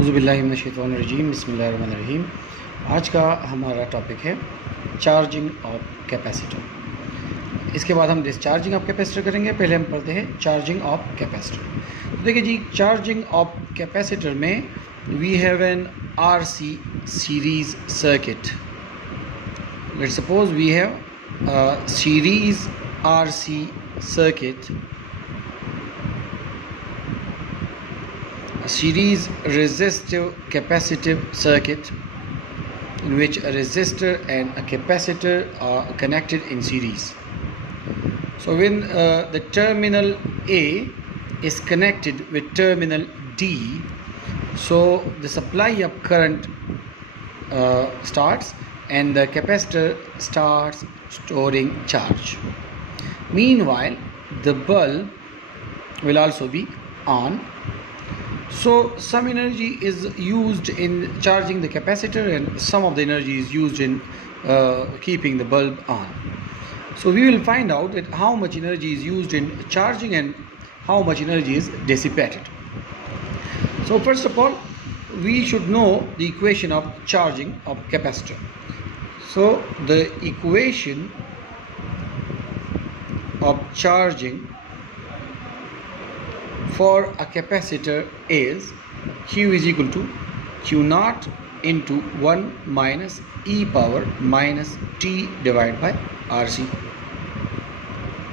औज़ुबिल्लाहिमिनश्शैतानिर्रजीम बिस्मिल्लाहिर्रहमानिर्रहीम। आज का हमारा टॉपिक है चार्जिंग ऑफ कैपेसिटर। इसके बाद हम डिस्चार्जिंग ऑफ कैपेसिटर करेंगे। पहले हम पढ़ते हैं चार्जिंग ऑफ कैपेसिटर। तो देखिए जी, चार्जिंग ऑफ कैपेसिटर में we have an RC series circuit. Let's suppose we have series RC circuit, a series resistive capacitive circuit in which a resistor and a capacitor are connected in series. So when the terminal A is connected with terminal D, so the supply of current starts and the capacitor starts storing charge. Meanwhile, the bulb will also be on. So some energy is used in charging the capacitor and some of the energy is used in keeping the bulb on. So we will find out that how much energy is used in charging and how much energy is dissipated. So first of all, we should know the equation of charging of capacitor. So the equation of charging for a capacitor is Q is equal to Q naught into 1 minus e power minus t divided by RC.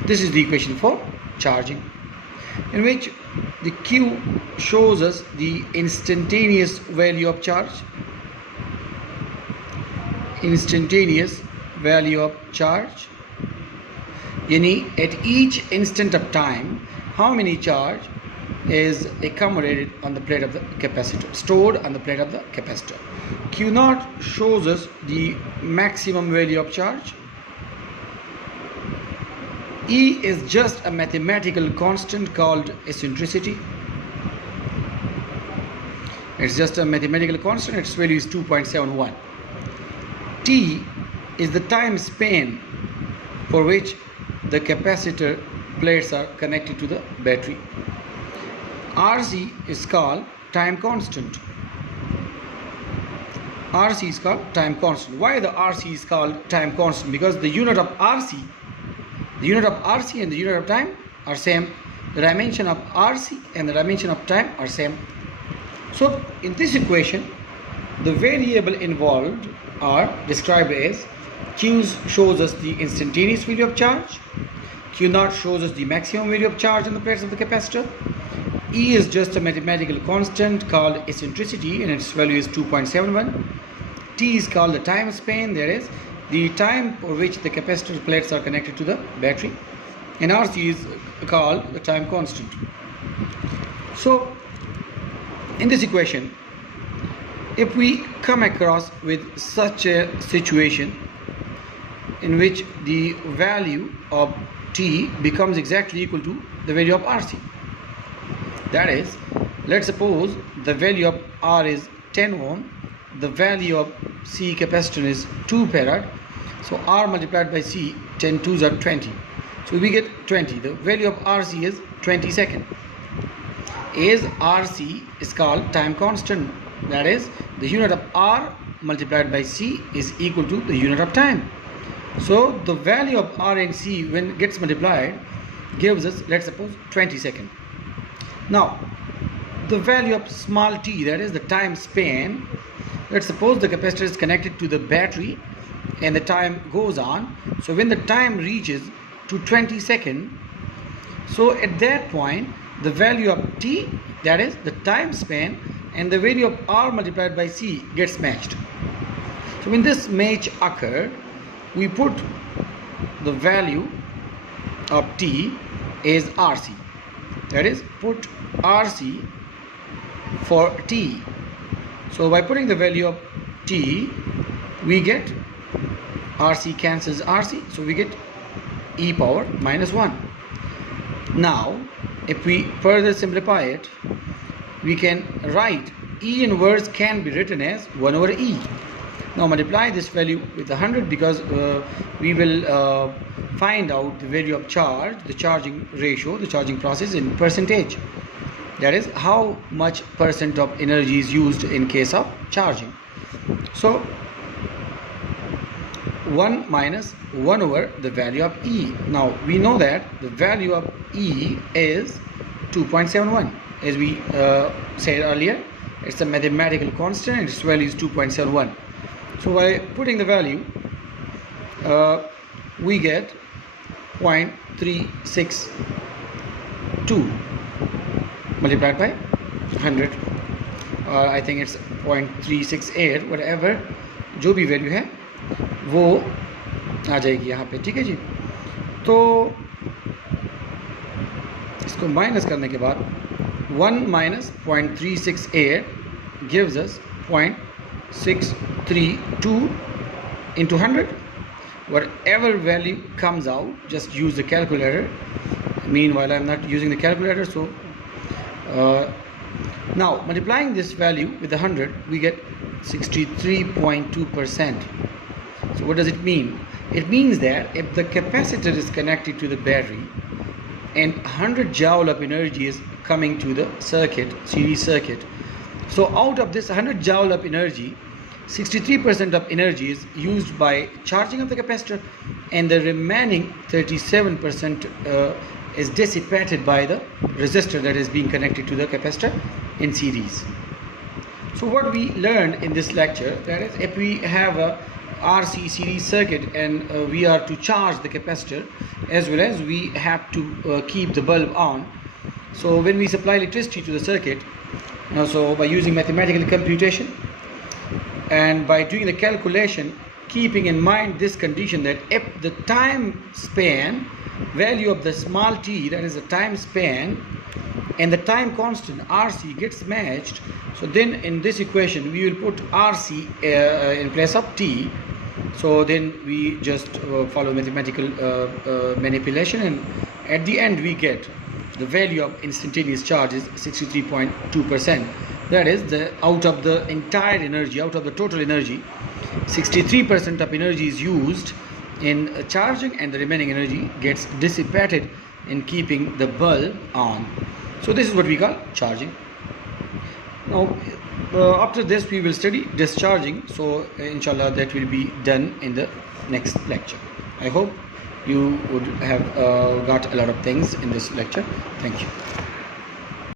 This is the equation for charging, in which the Q shows us the instantaneous value of charge. Instantaneous value of charge, yani at each instant of time how many charge is accommodated on the plate of the capacitor, stored on the plate of the capacitor. Q naught shows us the maximum value of charge. E is just a mathematical constant called eccentricity. It's just a mathematical constant, its value is 2.71. T is the time span for which the capacitor plates are connected to the battery. RC is called time constant. RC is called time constant. Why the RC is called time constant? Because the unit of RC and the unit of time are same. The dimension of RC and the dimension of time are same. So in this equation, the variable involved are described as Q shows us the instantaneous value of charge, Q naught shows us the maximum value of charge on the plates of the capacitor, E is just a mathematical constant called eccentricity and its value is 2.71, T is called the time span, that is the time for which the capacitor plates are connected to the battery, and RC is called the time constant. So in this equation, if we come across with such a situation in which the value of T becomes exactly equal to the value of RC, that is, let's suppose the value of R is 10 ohm, the value of C capacitor is 2 farad, so R multiplied by C, 10 2s are 20, so we get 20. The value of RC is 20 seconds. As RC is called time constant, that is, the unit of R multiplied by C is equal to the unit of time. So the value of R and C when it gets multiplied gives us, let's suppose, 20 seconds. Now the value of small t, that is the time span, let's suppose the capacitor is connected to the battery and the time goes on. So when the time reaches to 20 seconds, so at that point the value of t, that is the time span, and the value of R multiplied by C gets matched. So when this match occurs, we put the value of T as RC, that is, put RC for T. So by putting the value of T, we get RC cancels RC, so we get e power minus 1. Now if we further simplify it, we can write E inverse can be written as 1 over E. Now multiply this value with 100 because we will find out the value of charge, the charging ratio, the charging process in percentage. That is how much percent of energy is used in case of charging. So 1 minus 1 over the value of E. Now we know that the value of E is 2.71. As we said earlier, it's a mathematical constant and its value is 2.71. So by putting the value, we get 0.362 multiplied by 100, or I think it's 0.368, whatever जो भी value है वो आ जाएगी यहाँ पे, ठीक है जी। तो इसको माइनस करने के बाद 1 minus 0.368 gives us 0.632 into 100. Whatever value comes out, just use the calculator. Meanwhile, I'm not using the calculator, so now multiplying this value with 100, we get 63.2%. So what does it mean? It means that if the capacitor is connected to the battery and 100 joule of energy is coming to the circuit, series circuit, so out of this 100 joule of energy, 63% of energy is used by charging of the capacitor, and the remaining 37% is dissipated by the resistor that is being connected to the capacitor in series. So what we learned in this lecture, that is, if we have a RC series circuit and we are to charge the capacitor, as well as we have to keep the bulb on. So when we supply electricity to the circuit, so by using mathematical computation and by doing the calculation, keeping in mind this condition that if the time span value of the small t, that is the time span, and the time constant RC gets matched, so then in this equation we will put RC in place of t. So then we just follow mathematical manipulation, and at the end we get the value of instantaneous charge is 63.2%. That is, the out of the entire energy, out of the total energy, 63% of energy is used in charging, and the remaining energy gets dissipated in keeping the bulb on. So this is what we call charging. Now after this we will study discharging, so inshallah that will be done in the next lecture. I hope you would have got a lot of things in this lecture. Thank you.